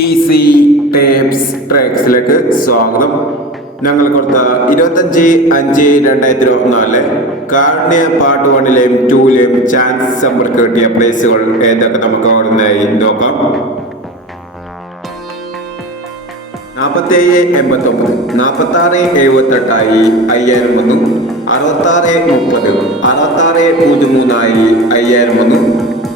Easy tapes ട്രാക്സിലേക്ക് സ്വാഗതം. ഞങ്ങൾ കൊടുത്ത 25/5/2024 കാർണിയ പാർട്ട് 1ലെയും 2ലെയും ചാൻസ് സമ്പർക്ക് കിട്ടിയ പ്രൈസുകൾ ഏതൊക്കെ നമുക്ക് ഓടുന്നതായി നോക്കാം. 4789, 4678 5000 വന്നു. 6630, 6603 5000 വന്നു.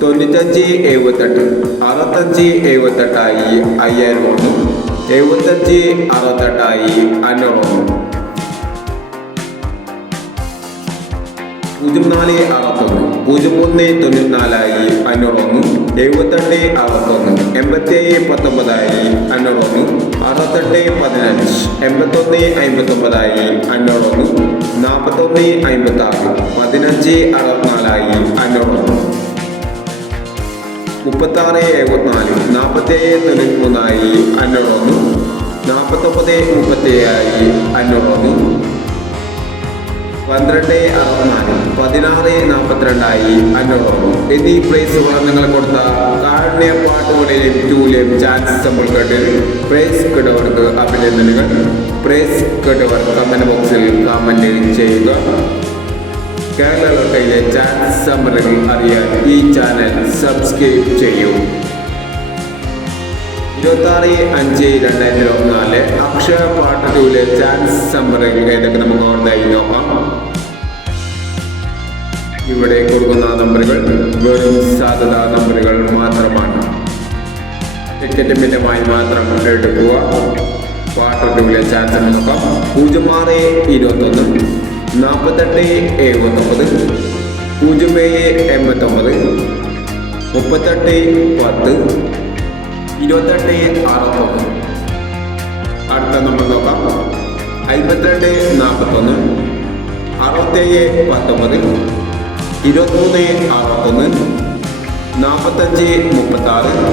9578, 6578 5000 വന്നു. 7568 500 വന്നു. 0461, 0194 500 വന്നു. 7861, 8719 500 വന്നു. 6815, 8159 500 വന്നു. 4156, 1564 500 വന്നു. 3674, 4793 500 വന്നു. 4937 500 വന്നു. 1264, 1642 500 വന്നു. എന്നീ പ്രൈസുകൾ നിങ്ങൾ കൊടുത്ത കാർണിയ പാർട്ട് 1ലെയും 2ലെയും ചാൻസ് സമ്പിൾ കേട്ട് പ്രൈസ് കേട്ടവർക്ക് അഭിനന്ദനങ്ങൾ. പ്രൈസ് കേട്ടവർ കമന്റ് ബോക്സിൽ കമന്റ് ചെയ്യുക. കേരള ലോട്ടറിയിലെ ചാൻസ് സമ്മറുകൾ അറിയാൻ ഈ ചാനൽ സബ്സ്ക്രൈബ് ചെയ്യൂ. 26/5/2024 അക്ഷയ പാർട്ട് 2ലെ ചാൻസ് സമ്മറുകൾ ഏതൊക്കെ നമുക്ക് ഓർമ്മയായി നോക്കാം. ഇവിടെ കൊടുക്കുന്ന നമ്പറുകൾ വെറും സാധ്യതാ നമ്പറുകൾ മാത്രമാണ്. ടിക്കറ്റ് മിതമായി മാത്രം എടുക്കുക. പാർട്ട് 2ലെ ചാൻസ് നോക്കാം. 0621, 4879, 0789, 3810, 2869. അടുത്ത നമ്പർ നോക്കാം. 5241, 6719, 2361, 4536,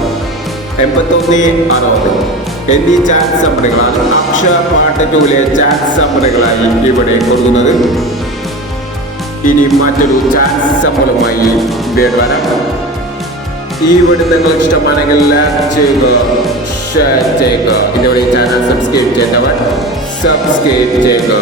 8160 എന്നീ ചാൻസ് സമ്മറികളാണ് അക്ഷയ പാർട്ട് 2ലെ ചാൻസ് സമ്മറികളായി ഇവിടെ കൊടുക്കുന്നത്. ഇനി മറ്റൊരു ചാൻസ് സമ്മറുമായി വരാം. ഈ വീഡിയോ നിങ്ങൾക്ക് ഇഷ്ടമാണെങ്കിൽ ലൈക്ക് ചെയ്യുക, ഷെയർ ചെയ്യുക. ഇതുവരെ ചാനൽ സബ്സ്ക്രൈബ് ചെയ്തവർ സബ്സ്ക്രൈബ് ചെയ്യുക.